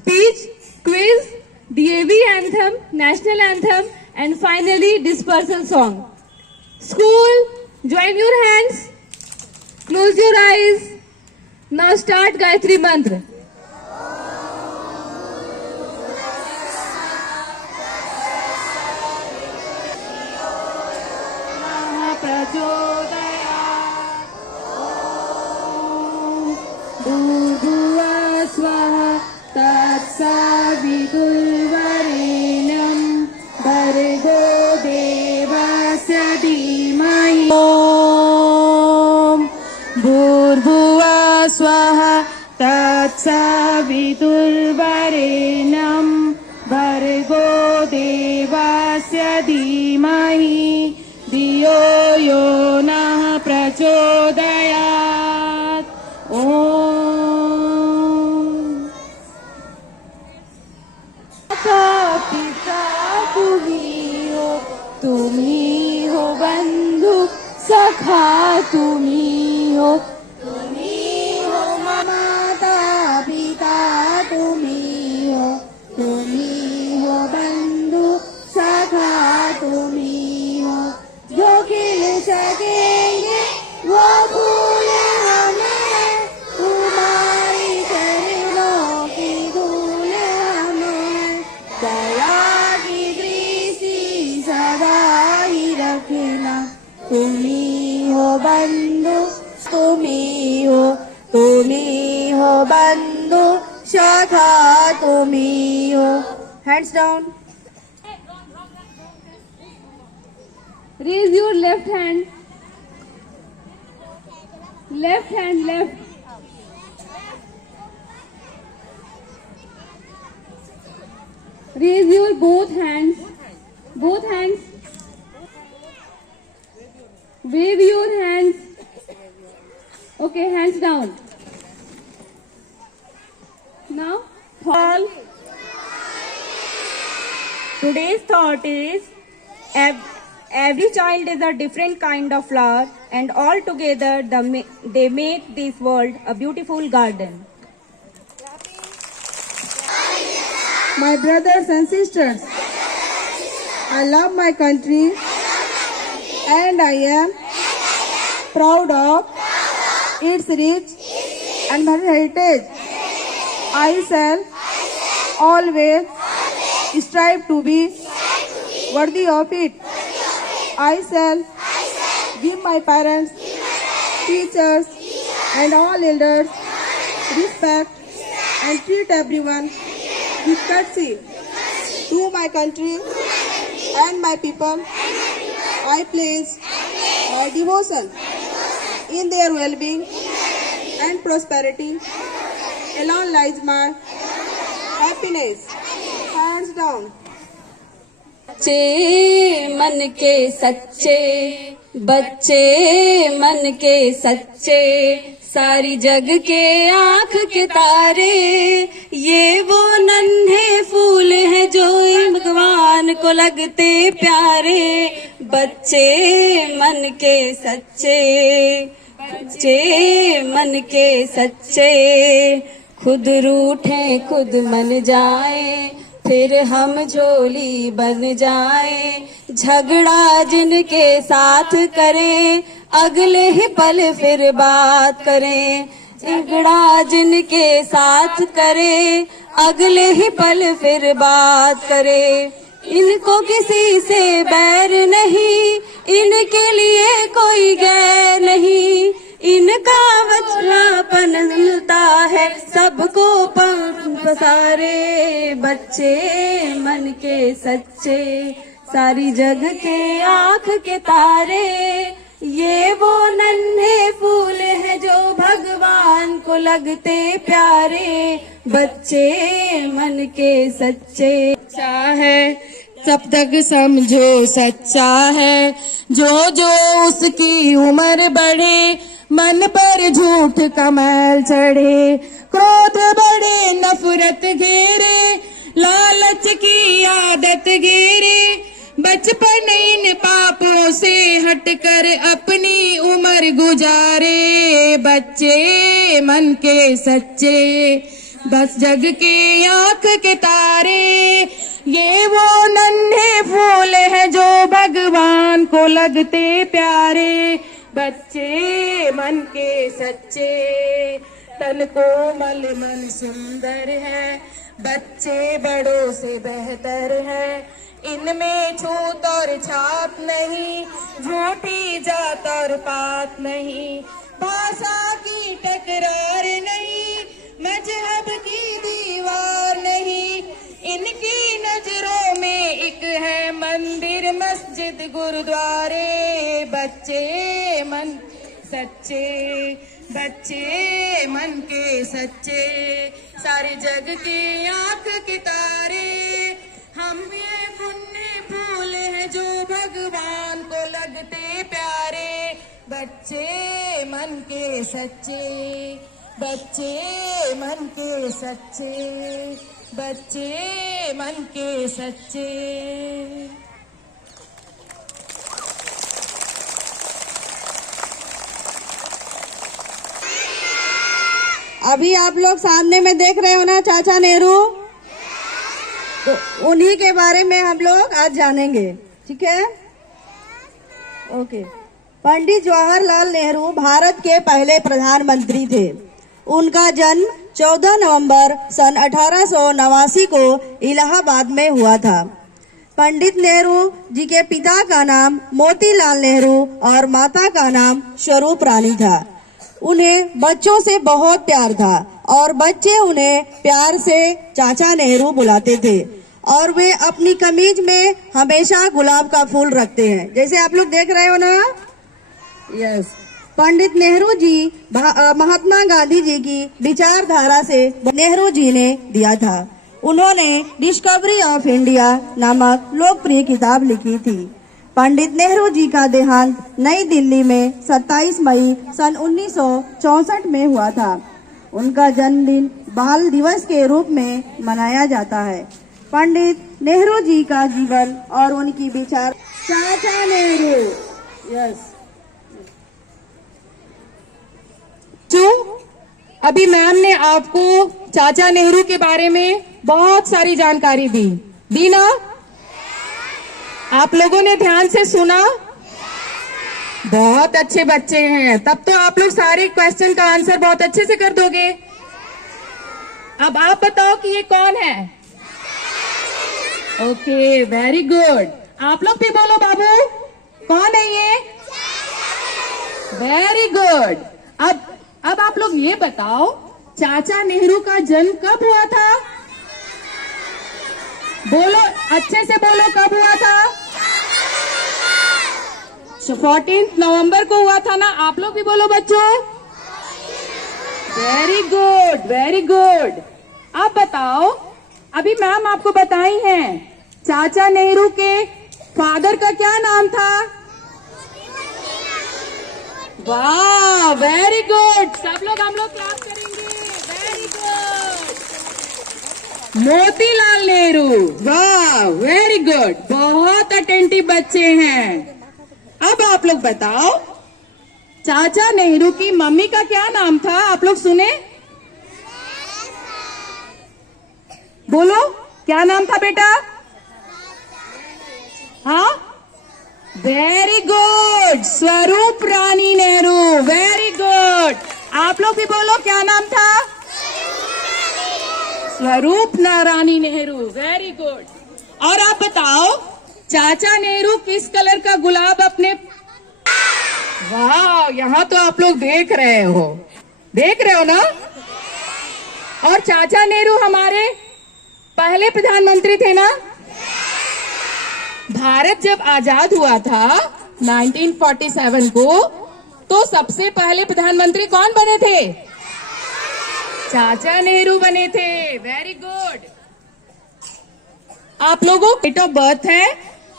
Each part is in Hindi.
speech, quiz, DAV anthem, national anthem, and finally dispersal song. School, join your hands, close your eyes. Now start Gayatri Mantra. भूर्भुवः स्वः तत्सवितुर्वरेण्यं भर्गो देवस्य धीमहि ॐ भूर्भुवः स्वः तत्सवितुर्वरेण्यं भर्गो देवस्य धीमहि धियो यो नः प्रचोदयात् ॐ पिता तुम्ही हो बंधु सखा तुम्ही हो माता पिता तुम्ही हो बंधु सखा तुम्ही हो जो खिल सकेंगे वो फूल हमें तुम्हारी चरणों की धूल हमें दया की दृष्टि सदा ही रखना तुम्ही हो बंधु तुम्ही हो बंधु सखा तुम्ही हो hands down Raise your left hand. Left hand, left. Raise your both hands. Both hands. Wave your hands. Okay, hands down. Now, fall. Today's thought is every child is a different kind of flower, and all together they make this world a beautiful garden. My brothers and sisters, I love my country and I am proud of its rich and varied heritage. I shall always strive to be worthy of it. I shall give my parents, teachers and all elders respect and treat everyone with courtesy. To my country and my people, I place my devotion in their well-being and prosperity. Alone lies my happiness. Hands down. बच्चे मन के सच्चे, बच्चे मन के सच्चे, सारी जग के आँख के तारे, ये वो नन्हे फूल हैं जो भगवान को लगते प्यारे। बच्चे मन के सच्चे, बच्चे मन के सच्चे, खुद रूठे खुद मन जाए, फिर हम झोली बन जाए। झगड़ा जिनके साथ करें, अगले ही पल फिर बात करें। झगड़ा जिनके साथ करें, अगले ही पल फिर बात करें। इनको किसी से बैर नहीं, इनके लिए कोई गैर नहीं। इनका वचनापन मिलता है सबको पसारे। बच्चे मन के सच्चे, सारी जग के आँख के तारे, ये वो नन्हे फूल हैं जो भगवान को लगते प्यारे। बच्चे मन के सच्चे। सच्चा है सब तक समझो सच्चा है, जो जो उसकी उम्र बढ़े, मन पर झूठ का मैल चढ़े। क्रोध बढ़े नफरत घेरे, लालच की आदत घेरे। बचपन इन पापों से हटकर अपनी उम्र गुजारे। बच्चे मन के सच्चे, बस जग के आंख के तारे, ये वो नन्हे फूल हैं जो भगवान को लगते प्यारे। बच्चे मन के सच्चे, तन कोमल मन सुंदर है, बच्चे बड़ों से बेहतर है, इनमें छूत और छात नहीं, झूठी जात और पात नहीं, भाषा की टकरार नहीं, मजहब की दीवार नहीं, इनकी नजरों में एक है मंदिर मस्जिद गुरुद्वारे। बच्चे मन सच्चे, बच्चे मन के सच्चे, सारे जग के आंख के तारे, हम ये पुण्य फूल हैं जो भगवान को लगते प्यारे। बच्चे मन के सच्चे, बच्चे मन के सच्चे, बच्चे मन के सच्चे। अभी आप लोग सामने में देख रहे हो ना चाचा नेहरू, तो उन्हीं के बारे में हम लोग आज जानेंगे, ठीक है? ओके। पंडित जवाहरलाल नेहरू भारत के पहले प्रधानमंत्री थे। उनका जन्म 14 नवंबर सन 1889 को इलाहाबाद में हुआ था। पंडित नेहरू जी के पिता का नाम मोतीलाल नेहरू और माता का नाम स्वरूप रानी था। उन्हें बच्चों से बहुत प्यार था और बच्चे उन्हें प्यार से चाचा नेहरू बुलाते थे और वे अपनी कमीज में हमेशा गुलाब का फूल रखते हैं, जैसे आप लोग देख रहे हो ना। यस। पंडित नेहरू जी महात्मा गांधी जी की विचारधारा से नेहरू जी ने दिया था। उन्होंने डिस्कवरी ऑफ इंडिया नामक लोकप्रिय किताब लिखी थी। पंडित नेहरू जी का देहांत नई दिल्ली में 27 मई सन 1964 में हुआ था। उनका जन्मदिन बाल दिवस के रूप में मनाया जाता है। पंडित नेहरू जी का जीवन और उनकी विचार। चाचा नेहरू, यस। अभी मैम ने आपको चाचा नेहरू के बारे में बहुत सारी जानकारी दी ना? आप लोगों ने ध्यान से सुना? बहुत अच्छे बच्चे हैं, तब तो आप लोग सारे क्वेश्चन का आंसर बहुत अच्छे से कर दोगे। अब आप बताओ कि ये कौन है? Okay, very good. आप लोग भी बोलो बाबू, कौन है ये? Very good. अब आप लोग ये बताओ, चाचा नेहरू का जन्म कब हुआ था? बोलो, अच्छे से बोलो, कब हुआ था? 14 नवंबर को हुआ था ना। आप लोग भी बोलो बच्चों। Very good, very good. अब बताओ, अभी मैम आपको बताई हैं, चाचा नेहरू के फादर का क्या नाम था? वाह, वेरी गुड। सब लोग, हम लोग क्लास करेंगे। Very good. मोतीलाल नेहरू, वाह, वेरी गुड। बहुत अटेंटिव बच्चे हैं। अब आप लोग बताओ, चाचा नेहरू की मम्मी का क्या नाम था? आप लोग सुने? बोलो, क्या नाम था बेटा? हाँ, वेरी गुड, स्वरूप रानी नेहरू। Very good. आप लोग भी बोलो, क्या नाम था? स्वरूप रानी नेहरू। Very good. और आप बताओ, चाचा नेहरू किस कलर का गुलाब अपने, वाह, यहाँ तो आप लोग देख रहे हो ना? और चाचा नेहरू हमारे पहले प्रधानमंत्री थे ना? भारत जब आजाद हुआ था 1947 को, तो सबसे पहले प्रधानमंत्री कौन बने थे? चाचा नेहरू बने थे। Very good. आप लोगों डेट ऑफ बर्थ है,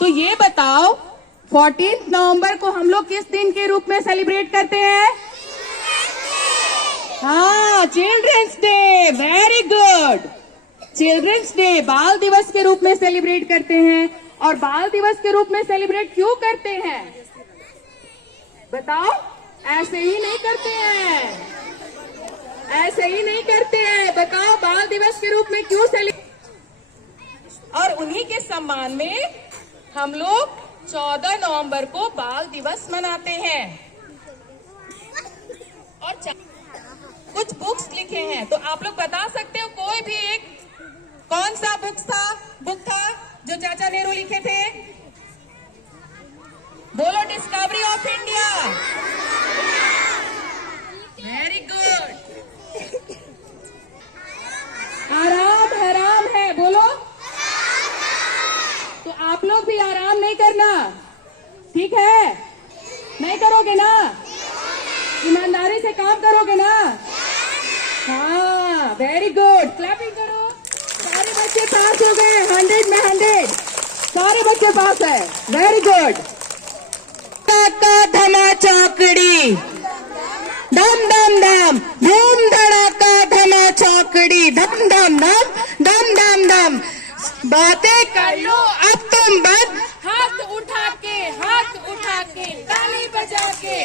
तो ये बताओ, 14 नवंबर को हम लोग किस दिन के रूप में सेलिब्रेट करते हैं? हाँ, Children's Day. Very good. Children's Day बाल दिवस के रूप में सेलिब्रेट करते हैं। और बाल दिवस के रूप में सेलिब्रेट क्यों करते हैं? बताओ। ऐसे ही नहीं करते हैं, ऐसे ही नहीं करते हैं। बताओ बाल दिवस के रूप में क्यों और उन्हीं के सम्मान में हम लोग 14 नवंबर को बाल दिवस मनाते हैं। और कुछ बुक्स लिखे हैं, तो आप लोग बता सकते हो कोई भी एक कौन सा बुक था जो चाचा नेहरू लिखे थे? बोलो, discovery of India. Very good. आराम हराम है, बोलो। तो आप लोग भी आराम नहीं करना, ठीक है? नहीं करोगे ना? ईमानदारी से काम करोगे ना? हाँ, वेरी गुड। क्लैपिंग करो। सारे बच्चे पास हो गए, 100 में 100। सारे बच्चे पास है, वेरी गुड। काका धमा चौकड़ी, धम धम धम, धूम धड़ाका धमा चौकड़ी, धम धम धम, धम धम धम। बातें कर लो अब तुम बंद, हाथ उठा के ताली बजा के।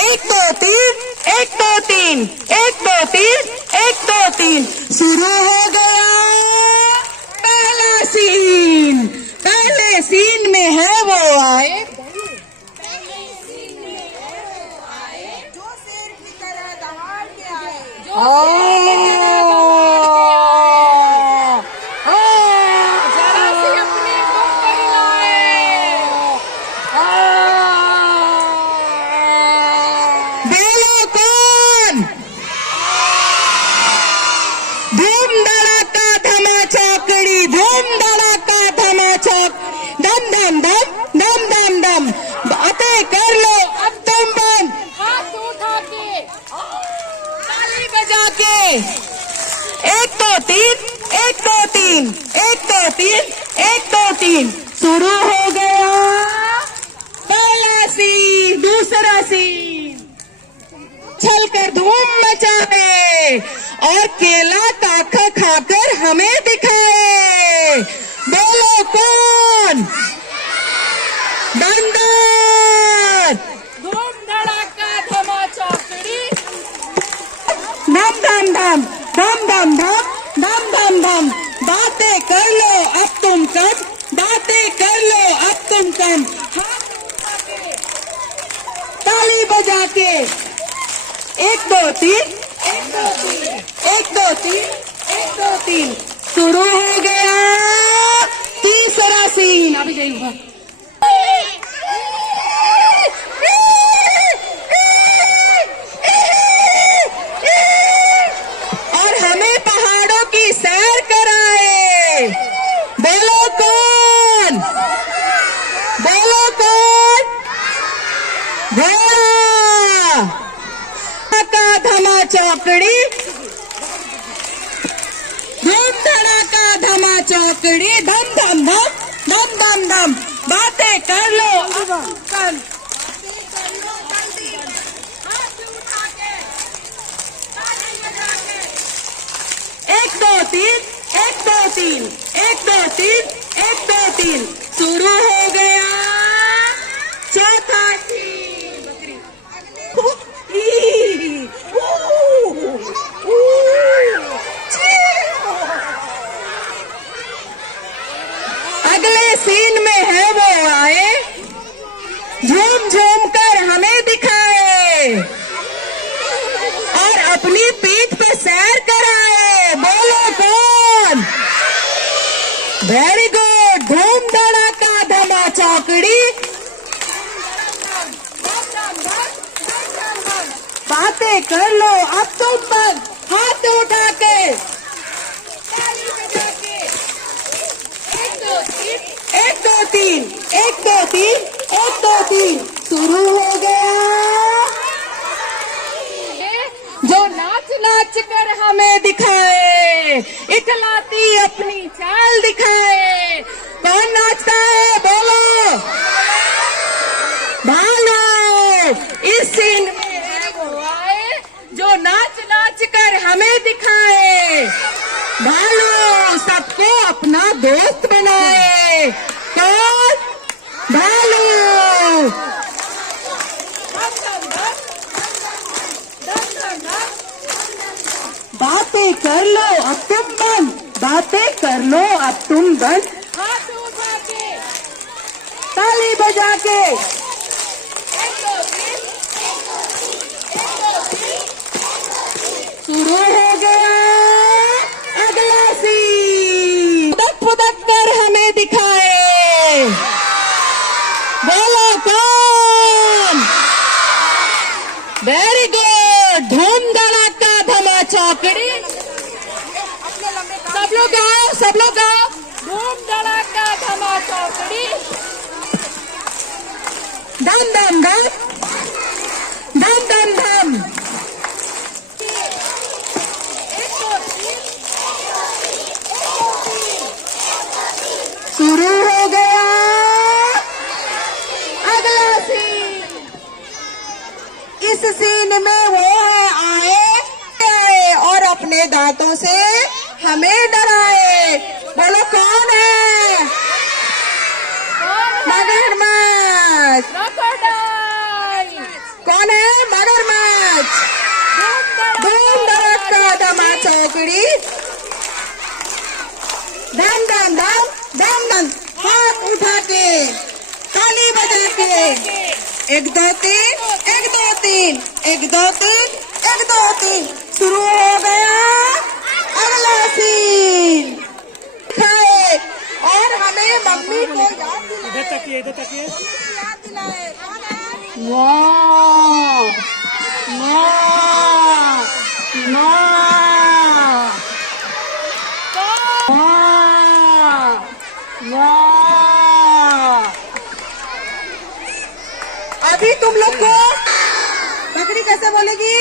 1 2 3, 1 2 3, 1 2 3, 1 2 3। शुरू हो गया पहला सीन। पहले सीन में है वो आए, जो शेर की तरह दहाड़ के आए। जरा सी अपनी बुक पर लाए। बोलो कौन? धूम धड़ाका धमा चौकड़ी, धूम धड़ाका धमा चौक, धम धम धम, धम धम धम। बातें कर लो अब तुम बंद, हाथ उठा के ताली बजा के। 1 2 3, 1 2 3, 1 2 3, 1 2 3। शुरू हो गया पहला सीन। दूसरा सीन, चलकर धूम मचाए और केला ताका खाकर हमें दिखाए। बोलो कौन? बंदर। धूम धड़ाका धमा चौकड़ी, धम धम धम, धम धम धम, धम धम धम। बातें कर लो अब तुम कम, बातें कर लो अब तुम कम। हाथ उठा के ताली बजा के। 1 2 3, 1 2 3, 1 2 3, 1 2 3। शुरू हो गया तीसरा सीन। अभी जाइए। और हमें पहाड़ों की सैर कराए। बोलो कौन? बोलो कौन? घोड़ा का धमा चौकड़ी, धूम धड़ाका धमा चौकड़ी, धम धम धम, धम धम धम। बातें कर लो कल, 1 2 3, 1 2 3, 1 2 3, 1 2 3। शुरू हो गया चौथा सीन। अगले सीन में है वो आए, झूम झूम कर हमें दिखाए और अपनी पीठ पे सैर कराए। बोलो कौन? Very good. धूम धड़ाका धमा चौकड़ी, बातें कर लो अब तुम बंद, हाथ उठा के ताली बजा के। 1 2 3, 1 2 3, 1 2 3, 1 2 3। शुरू हो गया जो नाच नाच कर हमें दिखाए, इकलाती अपनी चाल दिखाए। कौन नाचता है? बोलो। भालो। इस सीन में है वो आए जो नाच नाच कर हमें दिखाए। भालू सबको अपना दोस्त बनाए। कौन? भालू। बातें कर लो अब तुम बंद, बातें कर लो अब तुम बंद, हाथ उठा के, ताली बजा के। शुरू हो गया अगला सीन। फुदक फुदक कर हमें दिखाए, बोलो कौन? वेरी गुड, धूम धड़ाका धमा चौकड़ी। सब लोग गाओ, सब लोग गाओ। धूम धड़ाका धमा चौकड़ी, दम दम दम, दम दम दम। शुरू हो गया अगला सीन। इस सीन में वो है आए और अपने दांतों से हमें डराए। बोलो कौन है? मगरमच्छ। क्रोकोडाइल, कौन है? मगरमच्छ। धूम धड़ाका धमा चौकड़ी, दम दम दम, दम दम। हाथ उठा के, ताली बजा के, 1 2 3, 1 2 3, 1 2 3, 1 2 3। शुरू हो गया अगला सीन। खाए और हमें मम्मी को याद दिलाए। इधर तकिए याद दिलाए। कौन है? माँ, माँ, माँ, माँ। अभी तुम लोग को बकरी कैसे बोलेगी?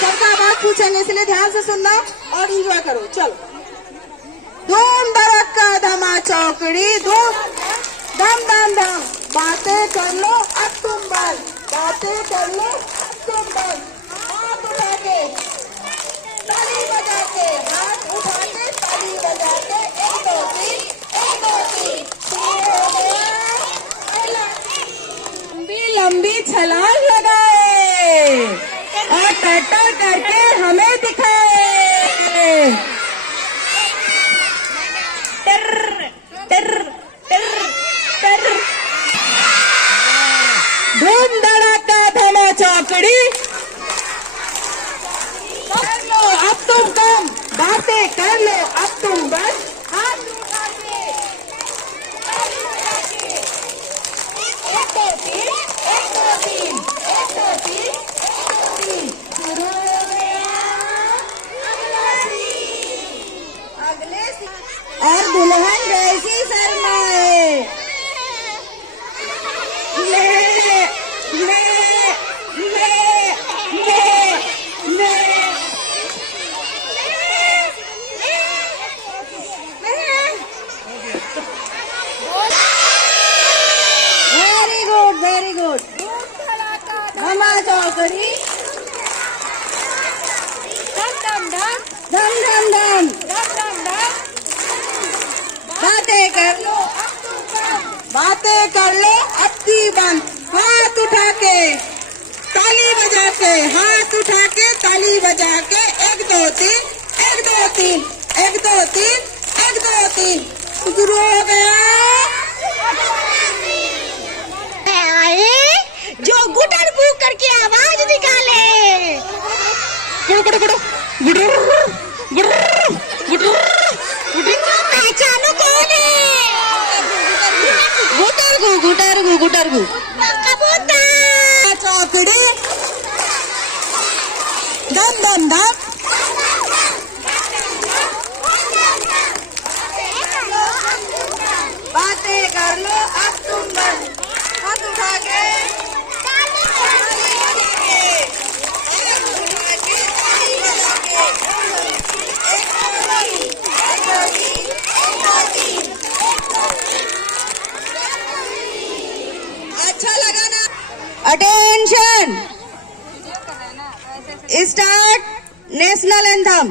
सबका आवाज पूछेंगे, इसलिए ध्यान से सुनना और एंजॉय करो। चलो, धूम धड़ाका धमा चौकड़ी, धूम दम दम दम। बातें कर लो अब तुम बंद, बातें कर लो अब तुम बंद। हाथ उठा के, ताली बजा के, हाथ उठा के, ताली बजा के, 1 2 3, 1 2 3। शुरू हो गया अगला। लंबी लंबी छलांग लगाए और टटर करके हमें दिखाए। टर टर टर टर। धूम धड़ाका धमा चौकड़ी, कर लो अब तुम कम, बातें कर लो अब तुम बस। हाथ उठा के, ताली बजा के, 1 2 3, 1 2 3, 1 2 3, 1 2 3। शुरू हो गया अगला सीन। अगले सीन। और दुल्हन जैसी शर्माए। ले ले ले ले ले। Very good, very good. धमा चौकड़ी, धम धम धम, धम धम धम। धम धम धम। बातें कर लो, बातें कर लो अब की बंद। हाथ उठा के, ताली बजा के, हाथ उठा के, ताली बजा के, 1 2 3, 1 2 3, 1 2 3, 1 2 3। शुरू हो गया। आए जो गुटर गु करके आवाज निकाले। गुड़ गुड़ गुड़ गुड़ गुड़ गुड़। पहचानो कौन है? गुटर गु, गुटर गु, गुटर गु। कबूतर। चौकड़ी, दम दम दम। बातें कर लो अब तुम बंद। हाथ उठा के, ताली बजा के, हाथ उठा के, ताली बजा के, 1 2 3, 1 2 3, 1 2 3, 1 2 3। अच्छा लगा ना? Attention, start national anthem.